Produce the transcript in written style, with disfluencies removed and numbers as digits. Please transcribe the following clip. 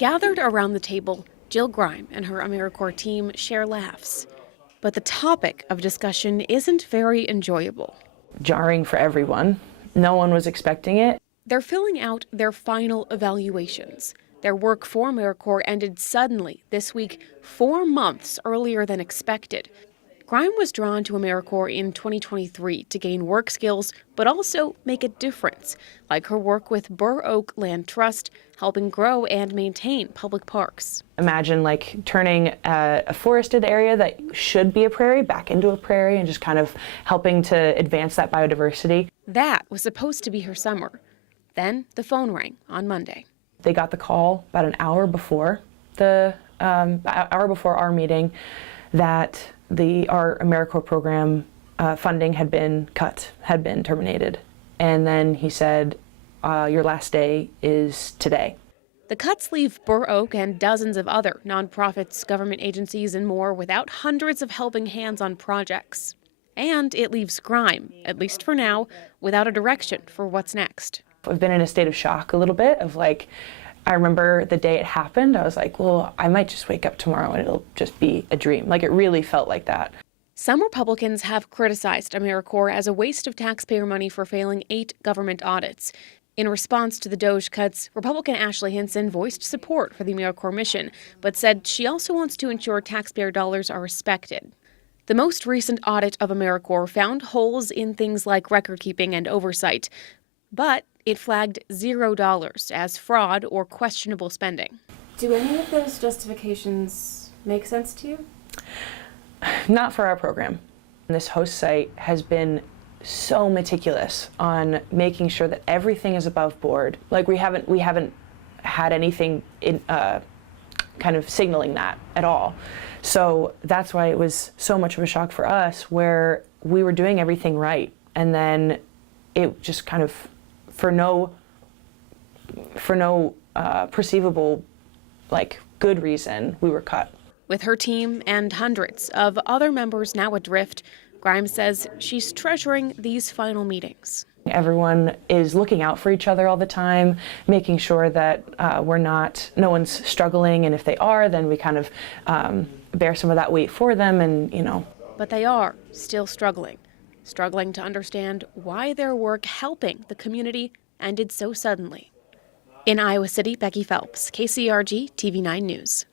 Gathered around the table, Jill Grime and her AmeriCorps team share laughs. But the topic of discussion isn't very enjoyable. Jarring for everyone. No one was expecting it. They're filling out their final evaluations. Their work for AmeriCorps ended suddenly this week, 4 months earlier than expected. Grime was drawn to AmeriCorps in 2023 to gain work skills, but also make a difference, like her work with Burr Oak Land Trust, helping grow and maintain public parks. Imagine turning a forested area that should be a prairie back into a prairie and just kind of helping to advance that biodiversity. That was supposed to be her summer. Then the phone rang on Monday. They got the call about an hour before our meeting that our AmeriCorps program funding had been cut, had been terminated. And then he said, your last day is today. The cuts leave Burr Oak and dozens of other nonprofits, government agencies, and more without hundreds of helping hands on projects. And it leaves Grime, at least for now, without a direction for what's next. I've been in a state of shock a little bit of I remember the day it happened, I was like, well, I might just wake up tomorrow and it'll just be a dream. It really felt like that. Some Republicans have criticized AmeriCorps as a waste of taxpayer money for failing 8 government audits. In response to the DOGE cuts, Republican Ashley Hinson voiced support for the AmeriCorps mission, but said she also wants to ensure taxpayer dollars are respected. The most recent audit of AmeriCorps found holes in things like record-keeping and oversight, but it flagged $0 as fraud or questionable spending. Do any of those justifications make sense to you? Not for our program. This host site has been so meticulous on making sure that everything is above board. We haven't had anything in kind of signaling that at all. So that's why it was so much of a shock for us, where we were doing everything right, and then it just kind of for no perceivable good reason we were cut. With her team and hundreds of other members now adrift, Grimes says she's treasuring these final meetings. Everyone is looking out for each other all the time, making sure that no one's struggling, and if they are, then we kind of bear some of that weight for them, and But they are still struggling to understand why their work helping the community ended so suddenly. In Iowa City, Becky Phelps, KCRG TV 9 News.